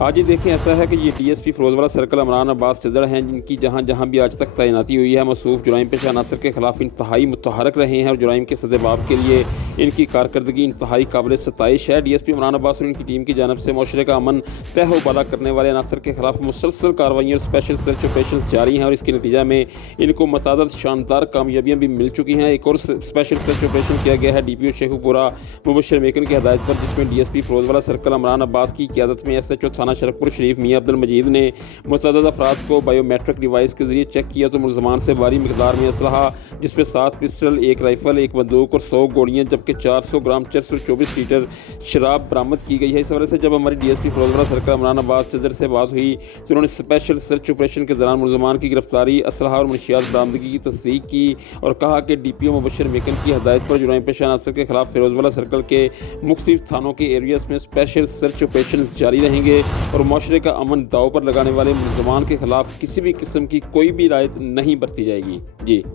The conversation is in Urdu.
آج یہ دیکھیں ایسا ہے کہ یہ D S P Ferozewala circle Imran Abbas Chadhar ہیں، جن کی جہاں بھی آج تک تعیناتی ہوئی ہے، موصوف جرائم پیشہ عناصر کے خلاف انتہائی متحرک رہے ہیں اور جرائم کے سد باب کے لیے ان کی کارکردگی انتہائی قابل ستائش ہے۔ ڈی ایس پی عمران عباس اور ان کی ٹیم کی جانب سے معاشرے کا امن تہ و بالا کرنے والے عناصر کے خلاف مسلسل کارروائیاں اور اسپیشل سرچ آپریشنز جاری ہیں اور اس کے نتیجہ میں ان کو متعدد شاندار کامیابیاں بھی مل چکی ہیں۔ ایک اور اسپیشل سرچ آپریشن کیا گیا ہے ڈی پی او شیخو پورہ مبشر میکن کی ہدایت پر، جس میں D S P Ferozewala circle Imran Abbas کی قیادت میں ایس ایچ او تھانہ شرک پور شریف میاں عبد المجید نے متعدد افراد کو بائیو میٹرک ڈیوائس کے ذریعے چیک کیا تو ملزمان سے بھاری مقدار میں اسلحہ، جس میں 7 پسٹل، 1 رائفل، 1 بندوق اور 100 گولیاں جبکہ 400 گرام چرس اور 24 لیٹر شراب برآمد کی گئی ہے۔ اس حوالے سے جب ہماری D S P Ferozewala circle Imran Abbas Chadhar سے بات ہوئی تو انہوں نے اسپیشل سرچ آپریشن کے دوران ملزمان کی گرفتاری، اسلحہ اور منشیات برآمدگی کی تصدیق کی اور کہا کہ ڈی پی او مبشر میکن کی ہدایت پر جرائم پیشہ عناصر کے خلاف فیروزوالا سرکل کے مختلف تھانوں کے ایریاز میں اسپیشل سرچ آپریشنز جاری رہیں گے اور معاشرے کا امن داؤ پر لگانے والے ملزمان کے خلاف کسی بھی قسم کی کوئی بھی رعایت نہیں برتی جائے گی۔